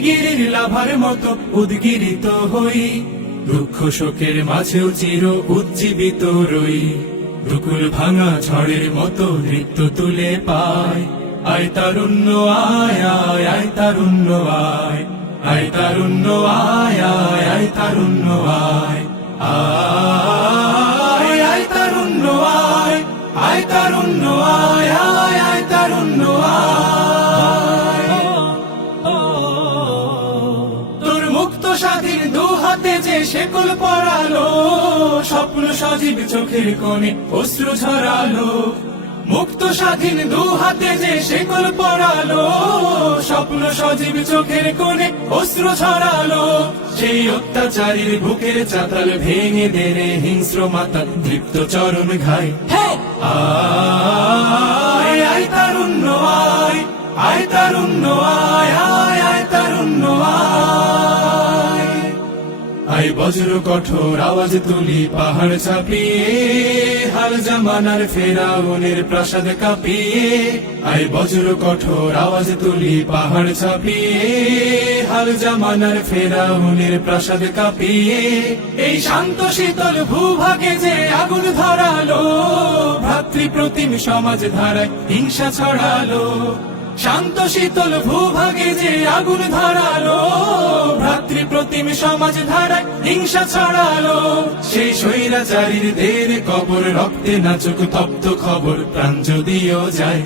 অগ্নিগিরির লাভার মতো উদ্গিরিত হই, দুঃখ শোকের মাঝেও চির উজ্জীবিত রই। দুকুল ভাঙা ঝড়ের মতো নৃত্য তুলে পায়, আয় তারুণ্য আয় আয় আয় তারুণ্য আয়, আয় তারুণ্য আয় আয় আয় তারুণ্য আয়, আয় আয় তারুণ্য আয়, আয় তারুণ্য আয় আয় আয় তারুণ্য আয়। তোর মুক্ত স্বাধীন দু হাতে যে শেকল পরালো, স্বপ্ন সজীব চোখের কোণে অশ্রু ঝরালো। মুক্ত স্বাধীন দু হাতে যে শেকল পরালো, স্বপ্ন সজীব চোখের কোণে অশ্রু ছড়ালো। সেই অত্যাচারীর বুকের চাতাল ভেঙে দেরে হিংস্র মাতা তৃপ্ত চরণ ঘায়। আয় আয় তারুণ্য আয়, আয় তারুণ্য আয় আয় আয় তারুণ্য আয়। আয় বজ্র কঠোর আওয়াজ তুলি পাহাড় ছাপিয়ে, হাল জামানার ফেরাউনের প্রাসাদ কাঁপিয়ে। আয় বজ্র কঠোর আওয়াজ তুলি পাহাড় ছাপিয়ে, হাল জামানার ফেরাউনের প্রাসাদ কাঁপিয়ে। এই শান্ত শীতল ভূভাগে যে আগুন ধরালো, ভ্রাতৃপ্রতিম সমাজ ধারায় হিংসা ছড়ালো। শান্ত শীতল ভূভাগে যে আগুন ধরালো, ভ্রাতৃপ্রতিম সমাজ ধারায় হিংসা ছড়ালো। সেই স্বৈরাচারীর দের কবর রক্তে নাচুক তপ্ত খবর, প্রাণ যদিও যায়।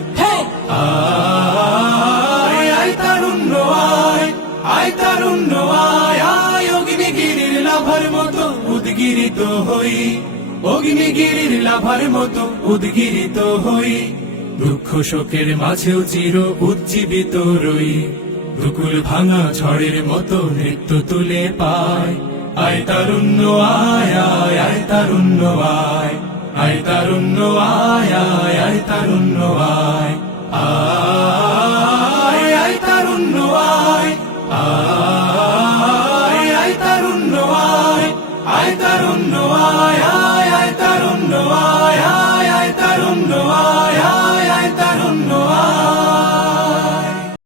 আয় আয় তারুণ্য আয়, আয় তারুণ্য আয় আয় অগ্নিগিরির লাভার মতো উদ্গিরিত হই, অগ্নিগিরির লাভার মতো উদ্গিরিত হই। দুঃখ শোকের মাঝেও চির উজ্জীবিত রই, দুকুল ভাঙা ঝড়ের মতো নৃত্য তুলে পায়। আয় তারুণ্য আয় আয় আয় তারুণ্য আয়, আয় তারুণ্য আয় আয় আয় তারুণ্য আয়।